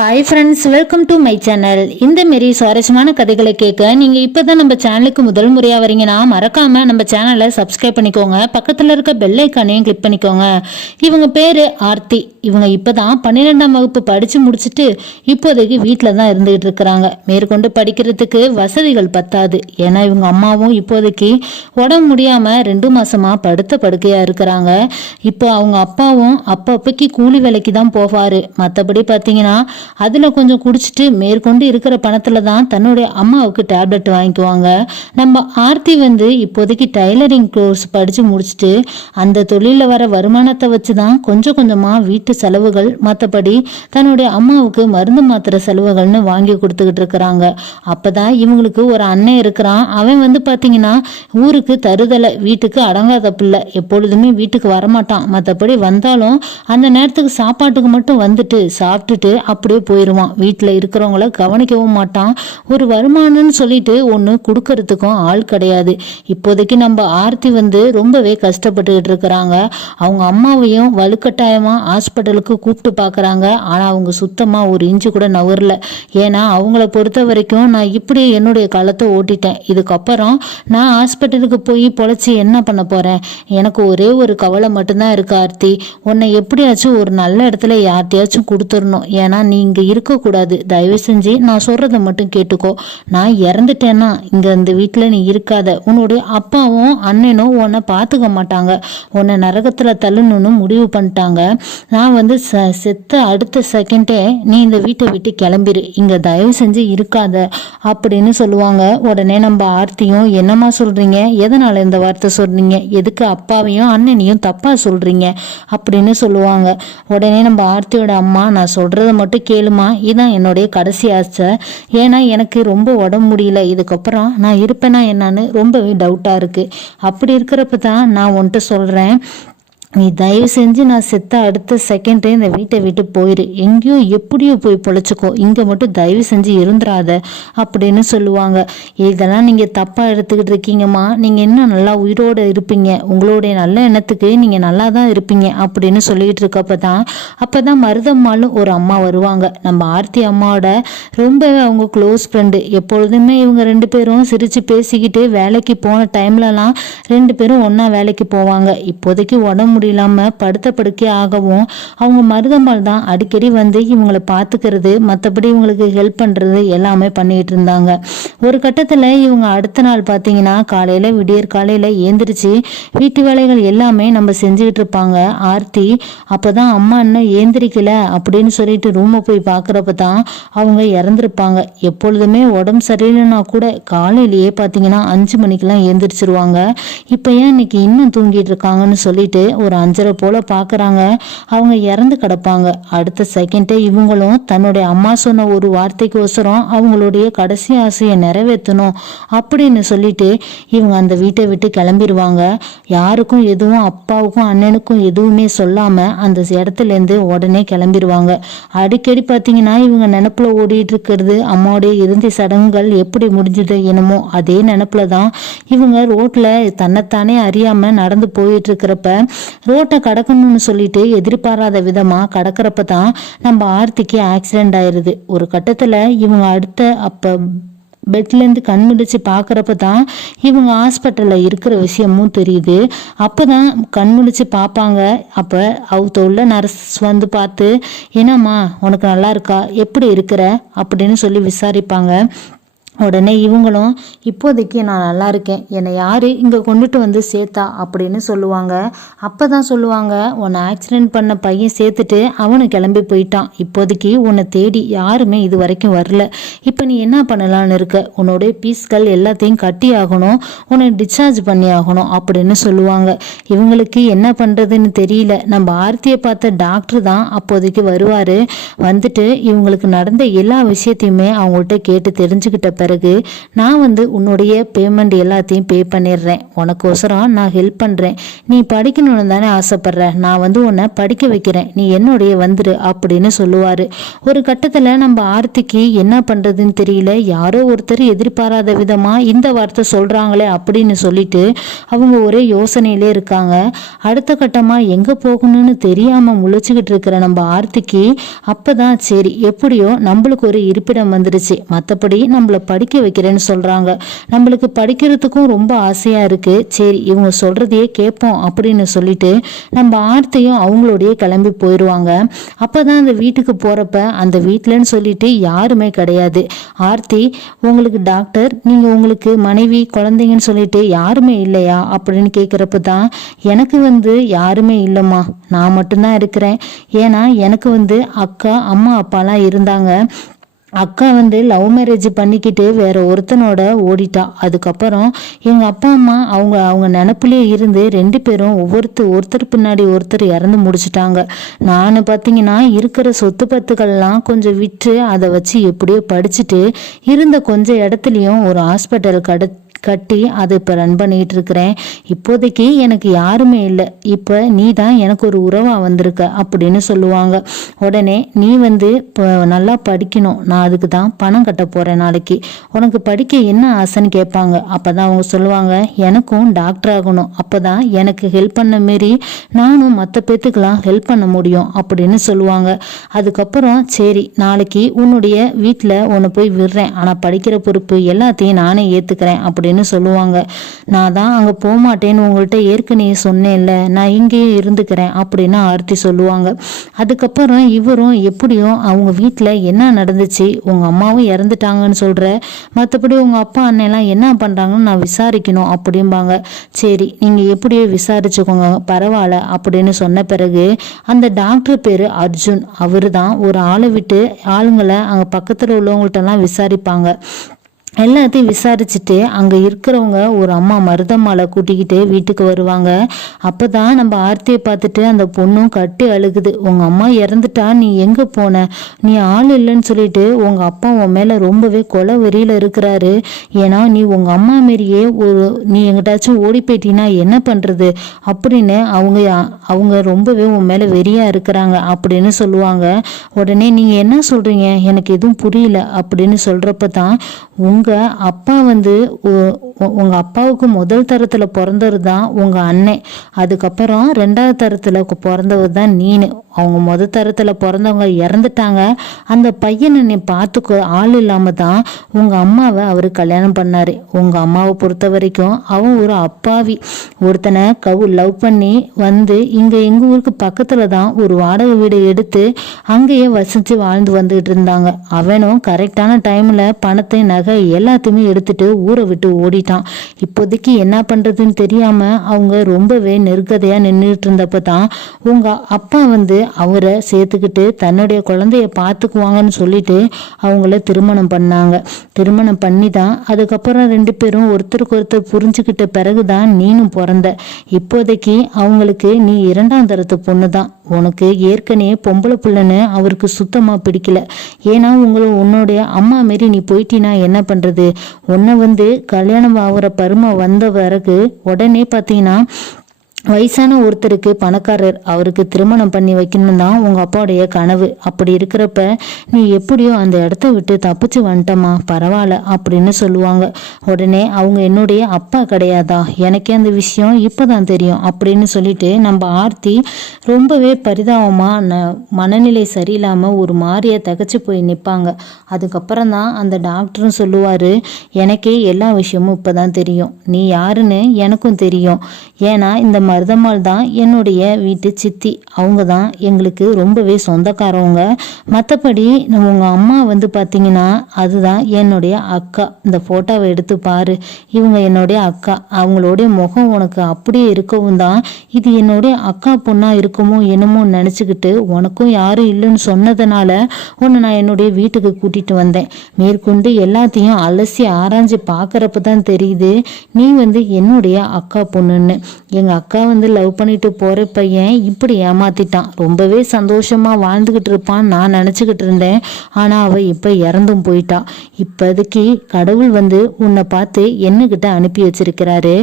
Hi friends, welcome to my channel. இந்த மாரி சுவாரஸ்யமான கதைகளை கேட்க நீங்கள் இப்போ தான் நம்ம சேனலுக்கு முதல் முறையாக வரீங்கன்னா மறக்காமல் நம்ம சேனலை சப்ஸ்கிரைப் பண்ணிக்கோங்க. பக்கத்தில் இருக்க பெல் ஐக்கானையும் கிளிக் பண்ணிக்கோங்க. இவங்க பேர் ஆர்த்தி. இவங்க இப்போ தான் 12ஆம் வகுப்பு படித்து முடிச்சுட்டு இப்போதைக்கு வீட்டில் தான் இருந்துகிட்டு இருக்கிறாங்க. மேற்கொண்டு படிக்கிறதுக்கு வசதிகள் பத்தாது. ஏன்னா இவங்க அம்மாவும் இப்போதைக்கு உடம்பு முடியாமல் 2 மாசமாக படுத்த படுக்கையாக இருக்கிறாங்க. இப்போ அவங்க அப்பாவும் அப்பப்போக்கு கூலி வேலைக்கு தான் போவார். மற்றபடி பார்த்தீங்கன்னா அதில் கொஞ்சம் குடிச்சிட்டு மேற்கொண்டு இருக்கிற பணத்தில் தான் தன்னுடைய அம்மாவுக்கு டேப்லெட் வாங்கிக்குவாங்க. நம்ம ஆர்த்தி இப்போதைக்கு டைலரிங் கோர்ஸ் படித்து முடிச்சுட்டு அந்த தொழிலில் வர வருமானத்தை வச்சு தான் கொஞ்சம் கொஞ்சமாக வீட்டு செலவுகள், மற்றபடி தன்னுடைய அம்மாவுக்கு மருந்து மாத்திரை செலவுகள்னு வாங்கி கொடுத்துக்கிட்டு இருக்கிறாங்க. அப்போ தான் இவங்களுக்கு ஒரு அண்ணன் இருக்கிறான். அவன் பார்த்தீங்கன்னா ஊருக்கு தருதலை, வீட்டுக்கு அடங்காத பிள்ளை. எப்பொழுதுமே வீட்டுக்கு வரமாட்டான். மற்றபடி வந்தாலும் அந்த நேரத்துக்கு சாப்பாட்டுக்கு மட்டும் வந்துட்டு சாப்பிட்டுட்டு அப்படியே போயிடுவான். வீட்டில் இருக்கிறவங்கள கவனிக்கவும் மாட்டான். ஒரு வருமானம்னு சொல்லிட்டு ஒன்று கொடுக்கறதுக்கும் ஆள் கிடையாது. இப்போதைக்கு நம்ம ஆர்த்தி ரொம்பவே கஷ்டப்பட்டுக்கிட்டு இருக்கிறாங்க. அவங்க அம்மாவையும் வலுக்கட்டாயமாக ஹாஸ்பிட்டலுக்கு கூப்பிட்டு பார்க்குறாங்க. ஆனால் அவங்க சுத்தமாக ஒரு இன்ச்சு கூட நவரல. ஏன்னா அவங்கள பொறுத்த வரைக்கும் நான் இப்படி என்னுடைய காலத்தை ஓட்டிட்டேன். இதுக்கப்புறம் நான் ஹாஸ்பிட்டலுக்கு போய் பொழைச்சி என்ன பண்ண போகிறேன்? எனக்கு ஒரே ஒரு கவலை மட்டும்தான் இருக்கு ஆர்த்தி. உன்னை எப்படியாச்சும் ஒரு நல்ல இடத்துல யார்ட்டையாச்சும் கொடுத்துடணும். ஏன்னா நீ இங்கே இருக்கக்கூடாது. தயவு செஞ்சு நான் சொல்கிறத மட்டும் கேட்டுக்கோ. நான் இறந்துட்டேன்னா இங்கே இந்த வீட்டில் நீ இருக்காத. உன்னுடைய அப்பாவும் அண்ணனும் உன்னை பார்த்துக்க மாட்டாங்க. உன்னை நரகத்தில் தள்ளணும்னு முடிவு பண்ணிட்டாங்க. நான் செத்த அடுத்த செகண்டே நீ இந்த வீட்டை விட்டு கிளம்பிடு. இங்கே தயவு செஞ்சு இருக்காத அப்படின்னு சொல்லுவாங்க. உடனே நம்ம ஆர்த்தியும், என்னம்மா சொல்கிறீங்க? எதனால் இந்த வார்த்தை சொல்கிறீங்க? எதுக்கு அப்பாவையும் அண்ணனையும் தப்பாக சொல்கிறீங்க அப்படின்னு சொல்லுவாங்க. உடனே நம்ம ஆர்த்தியோட அம்மா, நான் சொல்கிறத மட்டும் கேளுமா, இதான் என்னுடைய கடைசி ஆசை. ஏன்னா எனக்கு ரொம்ப உடம்பு முடியல. இதுக்கப்புறம் நான் இருப்பேனா என்னான்னு ரொம்பவே டவுட்டாக இருக்குது. அப்படி இருக்கிறப்ப தான் நான் உன்கிட்ட சொல்கிறேன், நீ தயவு செஞ்சு நான் செத்த அடுத்த செகண்டே இந்த வீட்டை விட்டு போயிரு. எங்கேயோ எப்படியோ போய் பொழைச்சிக்கோ. இங்கே மட்டும் தயவு செஞ்சு இருந்துராத அப்படின்னு சொல்லுவாங்க. இதெல்லாம் நீங்கள் தப்பாக எடுத்துக்கிட்டு இருக்கீங்கம்மா. நீங்கள் இன்னும் நல்லா உயிரோடு இருப்பீங்க. உங்களுடைய நல்ல எண்ணத்துக்கு நீங்கள் நல்லா தான் இருப்பீங்க அப்படின்னு சொல்லிக்கிட்டு அப்போ தான் மருதம்மாலும் ஒரு அம்மா வருவாங்க. நம்ம ஆர்த்தி அம்மாவோட ரொம்பவே அவங்க க்ளோஸ் ஃப்ரெண்டு. எப்பொழுதுமே இவங்க 2 பேரும் சிரித்து பேசிக்கிட்டு வேலைக்கு போன டைம்லலாம் 2 பேரும் ஒன்றா வேலைக்கு போவாங்க. இப்போதைக்கு உடம்பு முடியலாம படுத்த படுக்கை ஆகவும் அவங்க மருதம்மாள் தான் அடிக்கடி இவங்களை பார்த்துக்கிறது, மற்றபடி இவங்களுக்கு ஹெல்ப் பண்றது எல்லாமே பண்ணிட்டு இருந்தாங்க. ஒரு கட்டத்துல இவங்க அடுத்த நாள் பார்த்தீங்கன்னா விடியற் காலையில ஏந்திரிச்சு வீட்டு வேலைகள் எல்லாமே நம்ம செஞ்சுக்கிட்டு இருப்பாங்க. ஆர்த்தி அப்பதான் அம்மா என்ன ஏந்திரிக்கல அப்படின்னு சொல்லிட்டு ரூமை போய் பார்க்குறப்ப தான் அவங்க இறந்துருப்பாங்க. எப்பொழுதுமே உடம்பு சரியில்லைன்னா கூட காலையிலேயே பார்த்தீங்கன்னா 5 மணிக்கெல்லாம் ஏந்திரிச்சிருவாங்க. இப்போ ஏன் இன்னைக்கு இன்னும் தூங்கிட்டு இருக்காங்கன்னு சொல்லிட்டு ஒரு 5:30 போல பார்க்குறாங்க. அவங்க இறந்து கிடப்பாங்க. அடுத்த செகண்டே இவங்களும் தன்னுடைய அம்மா சொன்ன ஒரு வார்த்தைக்கோசரம் அவங்களுடைய கடைசி ஆசையை நிறைவேற்றணும் அப்படின்னு சொல்லிட்டு இவங்க அந்த வீட்டை விட்டு கிளம்பிடுவாங்க. யாருக்கும் எதுவும், அப்பாவுக்கும் அண்ணனுக்கும் எதுவுமே சொல்லாம அந்த இடத்துலேருந்து உடனே கிளம்பிடுவாங்க. அடிக்கடி பார்த்தீங்கன்னா இவங்க நினப்புல ஓடிட்டு இருக்கிறது அம்மாவுடைய இறுதி சடங்குகள் எப்படி முடிஞ்சது என்னமோ அதே நினப்புல தான் இவங்க ரோட்ல தன்னைத்தானே அறியாம நடந்து போயிட்டு இருக்கிறப்ப ரோட்டை கடக்கணும்னு சொல்லிட்டு எதிர்பாராத விதமா கடக்கிறப்ப தான் நம்ம ஆர்த்திக்கு ஆக்சிடென்ட் ஆயிருது. ஒரு கட்டத்துல இவங்க அப்ப பெட்லேருந்து கண் முடிச்சு பார்க்குறப்ப தான் இவங்க ஹாஸ்பிட்டலில் இருக்கிற விஷயமும் தெரியுது. அப்போ தான் கண் முடிச்சு பார்ப்பாங்க. அப்போ அவங்க உள்ள நர்ஸ் பார்த்து, என்னம்மா உனக்கு நல்லா இருக்கா, எப்படி இருக்கிற அப்படின்னு சொல்லி விசாரிப்பாங்க. உடனே இவங்களும், இப்போதைக்கு நான் நல்லா இருக்கேன், என்னை யார் இங்கே கொண்டுட்டு சேர்த்தா அப்படின்னு சொல்லுவாங்க. அப்போ தான் சொல்லுவாங்க, உன்னை ஆக்சிடென்ட் பண்ண பையன் சேர்த்துட்டு அவனு கிளம்பி போயிட்டான். இப்போதைக்கு உன்னை தேடி யாருமே இது வரைக்கும் வரல. இப்போ நீ என்ன பண்ணலான்னு இருக்க? உன்னோடைய பீஸ்கள் எல்லாத்தையும் கட்டி ஆகணும், உன்னை டிஸ்சார்ஜ் பண்ணி ஆகணும் அப்படின்னு சொல்லுவாங்க. இவங்களுக்கு என்ன பண்ணுறதுன்னு தெரியல. நம்ம ஆர்த்தியை பார்த்த டாக்டர் தான் அப்போதைக்கு வருவார். இவங்களுக்கு நடந்த எல்லா விஷயத்தையுமே அவங்கள்ட்ட கேட்டு தெரிஞ்சுக்கிட்ட பிறகு நான் உன்னுடைய பேமெண்ட் எல்லாத்தையும் பே பண்ணிடுறேன், உனக்கோசரம் நான் ஹெல்ப் பண்ணுறேன், நீ படிக்கணும்னு தானே ஆசைப்படுற, நான் உன்னை படிக்க வைக்கிறேன், நீ என்னுடைய வந்துரு அப்படின்னு சொல்லுவார். ஒரு கட்டத்தில் நம்ம ஆர்த்திக்கு என்ன பண்ணுறதுன்னு தெரியல, யாரோ ஒருத்தர் எதிர்பாராத விதமாக இந்த வார்த்தை சொல்கிறாங்களே அப்படின்னு சொல்லிட்டு அவங்க ஒரே யோசனையிலே இருக்காங்க. அடுத்த கட்டமாக எங்கே போகணும்னு தெரியாமல் முழிச்சுக்கிட்டு இருக்கிற நம்ம ஆர்த்திக்கு அப்போதான் சரி எப்படியோ நம்மளுக்கு ஒரு இருப்பிடம் வந்துடுச்சு, மற்றபடி நம்மளை படிக்க வைக்கிறேன்னு சொல்கிறாங்க, நம்மளுக்கு படிக்கிறதுக்கும் ரொம்ப ஆசையாக இருக்குது, சரி இவங்க சொல்கிறதையே கேட்போம் அப்படின்னு சொல்லிட்டு நம்ம ஆர்த்தியும் அவங்களோடைய கிளம்பி போயிடுவாங்க. அப்போ தான் அந்த வீட்டுக்கு போகிறப்ப அந்த வீட்டிலன்னு சொல்லிட்டு யாருமே கிடையாது. ஆர்த்தி, உங்களுக்கு டாக்டர், நீங்கள் உங்களுக்கு மனைவி குழந்தைங்கன்னு சொல்லிட்டு யாருமே இல்லையா அப்படின்னு கேட்குறப்ப தான் எனக்கு யாருமே இல்லைம்மா, நான் மட்டும்தான் இருக்கிறேன், ஏன்னா எனக்கு அக்கா அம்மா அப்பாலாம் இருந்தாங்க, அக்கா லவ் மேரேஜ் பண்ணிக்கிட்டு வேற ஒருத்தனோட ஓடிட்டா, அதுக்கப்புறம் எங்க அப்பா அம்மா அவங்க நினப்புலயே இருந்து 2 பேரும் ஒருத்தர் பின்னாடி ஒருத்தர் இறந்து முடிச்சுட்டாங்க. நான் பார்த்தீங்கன்னா இருக்கிற சொத்து பத்துக்கள்லாம் கொஞ்சம் விற்று அதை வச்சு எப்படியோ படிச்சுட்டு இருந்த கொஞ்சம் இடத்துலையும் ஒரு ஹாஸ்பிட்டல் கட்டி அதை இப்போ ரன் பண்ணிட்டு இருக்கிறேன். இப்போதைக்கு எனக்கு யாருமே இல்லை, இப்போ நீ தான் எனக்கு ஒரு உறவா வந்திருக்க அப்படின்னு சொல்லுவாங்க. உடனே நீ இப்போ நல்லா படிக்கணும், நான் அதுக்கு தான் பணம் கட்ட போறேன், நாளைக்கு உனக்கு படிக்க என்ன ஆசைன்னு கேட்பாங்க. அப்பதான் அவங்க சொல்லுவாங்க, எனக்கும் டாக்டர் ஆகணும், அப்பதான் எனக்கு ஹெல்ப் பண்ண மாரி நானும் மற்ற பேத்துக்கெல்லாம் ஹெல்ப் பண்ண முடியும் அப்படின்னு சொல்லுவாங்க. அதுக்கப்புறம் சரி நாளைக்கு உன்னுடைய வீட்டில் உன்னை போய் விடுறேன், ஆனால் படிக்கிற பொறுப்பு எல்லாத்தையும் நானே ஏற்றுக்கிறேன் அப்படின்னு சொல்லுவாங்க. நான் தான் அங்கே போகமாட்டேன்னு உங்கள்கிட்ட ஏற்கனவே சொன்னேன்ல, நான் இங்கேயே இருந்துக்கிறேன் அப்படின்னு ஆர்த்தி சொல்லுவாங்க. அதுக்கப்புறம் இவரும் எப்படியும் அவங்க வீட்டில் என்ன நடந்துச்சு, உங்கள் அம்மாவும் இறந்துட்டாங்கன்னு சொல்கிற, மற்றபடி உங்கள் அப்பா அண்ணெல்லாம் என்ன பண்ணுறாங்கன்னு நான் விசாரிக்கணும் அப்படிம்பாங்க. சரி நீங்கள் எப்படியோ விசாரிச்சுக்கோங்க பரவாயில்ல அப்படின்னு சொன்ன பிறகு அந்த டாக்டர் பேர் அர்ஜுன், அவரு தான் ஒரு ஆளை விட்டு ஆளுங்களை அங்கே பக்கத்தில் உள்ளவங்கள்ட்டெல்லாம் விசாரிப்பாங்க. எல்லாத்தையும் விசாரிச்சுட்டு அங்கே இருக்கிறவங்க ஒரு அம்மா மருதம்மாளை கூட்டிக்கிட்டு வீட்டுக்கு வருவாங்க. அப்போ தான் நம்ம ஆர்த்தியை பார்த்துட்டு அந்த பொண்ணும் கட்டி அழுகுது, உங்கள் அம்மா இறந்துட்டா, நீ எங்கே போன, நீ ஆள் இல்லைன்னு சொல்லிட்டு உங்கள் அப்பா உன் மேலே ரொம்பவே கொலை வெறியில் இருக்கிறாரு, ஏன்னா நீ உங்கள் அம்மா மாரியே நீ எங்கிட்டாச்சும் ஓடி போயிட்டீங்கன்னா என்ன பண்ணுறது அப்படின்னு அவங்க ரொம்பவே உன் மேலே வெறியாக இருக்கிறாங்க அப்படின்னு சொல்லுவாங்க. உடனே நீங்கள் என்ன சொல்கிறீங்க, எனக்கு எதுவும் புரியல அப்படின்னு சொல்கிறப்ப தான் உங்க அப்பா உங்க அப்பாவுக்கு முதல் தரத்துல பிறந்தவர் தான் உங்க அண்ணன், அதுக்கப்புறம் 2வது தரத்துல பிறந்தவர் தான் நீனு, அவங்க முதல் தரத்துல பிறந்தவங்க இறந்துட்டாங்க, அந்த பையனை நீ பார்த்துக்க ஆள் இல்லாம தான் உங்க அம்மாவை அவரு கல்யாணம் பண்ணாரு. உங்க அம்மாவை பொறுத்த வரைக்கும் அவன் ஒரு அப்பாவி, ஒருத்தனை லவ் பண்ணி இங்க எங்க ஊருக்கு பக்கத்துல தான் ஒரு வாடகை வீடு எடுத்து அங்கேயே வசிச்சு வாழ்ந்து வந்துகிட்டு இருந்தாங்க. அவனும் கரெக்டான டைம்ல பணத்தை நகை எல்லாத்தையுமே எடுத்துட்டு ஊரை விட்டு ஓடிட்டான். இப்போதைக்கு என்ன பண்றதுன்னு தெரியாம அவங்க ரொம்பவே நெருக்கதையா நின்றுட்டு இருந்தப்ப தான் உங்க அப்பா அவரை சேர்த்துக்கிட்டு தன்னுடைய குழந்தைய பார்த்துக்குவாங்கன்னு சொல்லிட்டு அவங்கள திருமணம் பண்ணாங்க. திருமணம் பண்ணி தான் அதுக்கப்புறம் 2 பேரும் ஒருத்தருக்கு ஒருத்தர் புரிஞ்சுக்கிட்ட பிறகுதான் நீனும் பிறந்த. இப்போதைக்கு அவங்களுக்கு நீ 2ஆம் தரத்து பொண்ணு தான், உனக்கு ஏற்கனவே பொம்பளை பிள்ளைன்னு அவருக்கு சுத்தமா பிடிக்கல, ஏன்னா உன்னுடைய அம்மா மாரி நீ போயிட்டினா என்ன பண்றது, உன்னை கல்யாணம் ஆகுற பரும வந்த பிறகு உடனே பார்த்தீங்கன்னா வயசான ஒருத்தருக்கு பணக்காரர் அவருக்கு திருமணம் பண்ணி வைக்கணும் தான் உங்க அப்பாவுடைய கனவு. அப்படி இருக்கிறப்ப நீ எப்படியோ அந்த இடத்த விட்டு தப்பிச்சு வந்துட்டமா, பரவாயில்ல அப்படின்னு சொல்லுவாங்க. உடனே அவங்க என்னுடைய அப்பா கிடையாதா, எனக்கே அந்த விஷயம் இப்பதான் தெரியும் அப்படின்னு சொல்லிட்டு நம்ம ஆர்த்தி ரொம்பவே பரிதாபமா மனநிலை சரியில்லாம ஒரு மாதிரியா தகச்சு போய் நிற்பாங்க. அதுக்கப்புறம் தான் அந்த டாக்டரும் சொல்லுவாரு, எனக்கே எல்லா விஷயமும் இப்பதான் தெரியும், நீ யாருன்னு எனக்கும் தெரியும், ஏன்னா இந்த மருதம்மாள் தான் என்னுடைய வீட்டு சித்தி, அவங்க தான் எங்களுக்கு ரொம்பவே சொந்தக்காரவங்க, மற்றபடி உங்க அம்மா பார்த்தீங்கன்னா அதுதான் என்னுடைய அக்கா, இந்த போட்டோவை எடுத்து பாரு, இவங்க என்னுடைய அக்கா, அவங்களுடைய முகம் உனக்கு அப்படியே இருக்கவும் தான் இது என்னுடைய அக்கா பொண்ணா இருக்குமோ என்னமோ நினச்சிக்கிட்டு உனக்கும் யாரும் இல்லைன்னு சொன்னதுனால உன்னை நான் என்னுடைய வீட்டுக்கு கூட்டிட்டு வந்தேன். மேற்கொண்டு எல்லாத்தையும் அலசி ஆராய்ஞ்சு பார்க்கறப்ப தான் தெரியுது நீ என்னுடைய அக்கா பொண்ணுன்னு. எங்க அக்கா அக்கா வந்து லவ் பண்ணிட்டு போற பையன் இப்படி ஏமாத்திட்டான், ரொம்பவே சந்தோஷமா வாழ்ந்துகிட்டு இருப்பான் நான் நினைச்சுக்கிட்டு இருந்தேன். ஆனா அவ இப்ப இறந்தும் போயிட்டா. இப்போதைக்கு கடவுள் வந்து உன்னை பார்த்து என்னகிட்ட அனுப்பி வச்சிருக்கிறாரு.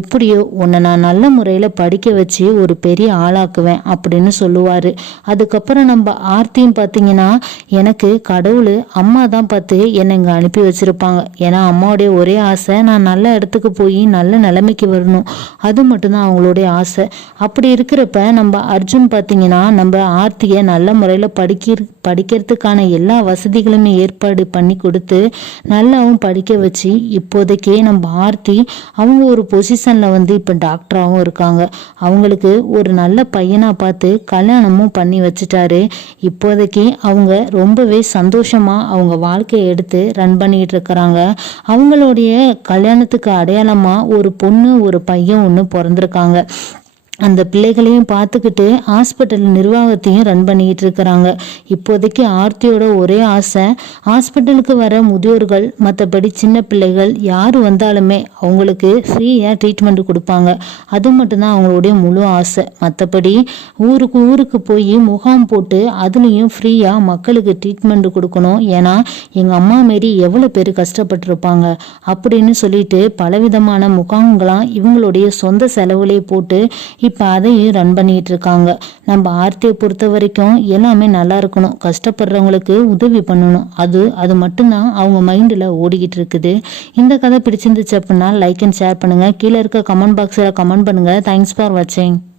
எப்படியோ உன்னை நான் நல்ல முறையில படிக்க வச்சு ஒரு பெரிய ஆளாக்குவேன் அப்படின்னு சொல்லுவாரு. அதுக்கப்புறம் நம்ம ஆர்த்தியும் பார்த்தீங்கன்னா, எனக்கு கடவுள் அம்மா தான் பார்த்து என்னை இங்கே அனுப்பி வச்சிருப்பாங்க. ஏன்னா அம்மாவுடைய ஒரே ஆசை நான் நல்ல இடத்துக்கு போய் நல்ல நிலைமைக்கு வரணும். அது மட்டும்தான் அவங்களுடைய ஆசை. அப்படி இருக்கிறப்ப நம்ம அர்ஜுன் பார்த்தீங்கன்னா நம்ம ஆர்த்தியை நல்ல முறையில் படிக்கிறதுக்கான எல்லா வசதிகளுமே ஏற்பாடு பண்ணி கொடுத்து நல்லாவும் படிக்க வச்சு இப்போதைக்கே நம்ம ஆர்த்தி அவங்க ஒரு பொசிஷனில் வந்து இப்போ டாக்டராகவும் இருக்காங்க. அவங்களுக்கு ஒரு நல்ல பையனாக பார்த்து கல்யாணமும் பண்ணி வச்சுட்டாரு. இப்போதைக்கு அவங்க ரொம்பவே சந்தோஷமாக அவங்க வாழ்க்கையை எடுத்து ரன் பண்ணிட்டு இருக்கிறாங்க. அவங்களுடைய கல்யாணத்துக்கு அடையாளமாக ஒரு பொண்ணு ஒரு பையன் ஒன்று பிறந்திருக்காங்க. அந்த பிள்ளைகளையும் பார்த்துக்கிட்டு ஹாஸ்பிட்டல் நிர்வாகத்தையும் ரன் பண்ணிக்கிட்டு இருக்கிறாங்க. இப்போதைக்கு ஆர்த்தியோட ஒரே ஆசை ஹாஸ்பிட்டலுக்கு வர முதியோர்கள் மற்றபடி சின்ன பிள்ளைகள் யார் வந்தாலுமே அவங்களுக்கு ஃப்ரீயாக ட்ரீட்மெண்ட் கொடுப்பாங்க. அது மட்டும்தான் அவங்களுடைய முழு ஆசை. மற்றபடி ஊருக்கு போய் முகாம் போட்டு அதுலேயும் ஃப்ரீயாக மக்களுக்கு ட்ரீட்மெண்ட் கொடுக்கணும். ஏன்னா எங்கள் அம்மா மாரி எவ்வளோ பேர் கஷ்டப்பட்டிருப்பாங்க அப்படின்னு சொல்லிட்டு பலவிதமான முகாம்களாம் இவங்களுடைய சொந்த செலவுலேயே போட்டு இப்போ அதையும் ரன் பண்ணிட்டு இருக்காங்க. நம்ம ஆர்த்தியை பொறுத்த வரைக்கும் எல்லாமே நல்லா இருக்கணும், கஷ்டப்படுறவங்களுக்கு உதவி பண்ணணும், அது மட்டும்தான் அவங்க மைண்டில் ஓடிக்கிட்டு இருக்குது. இந்த கதை பிடிச்சிருந்துச்சு அப்படின்னா லைக் அண்ட் ஷேர் பண்ணுங்க. கீழே இருக்க கமெண்ட் பாக்ஸில் கமெண்ட் பண்ணுங்க. தேங்க்ஸ் ஃபார் வாட்சிங்.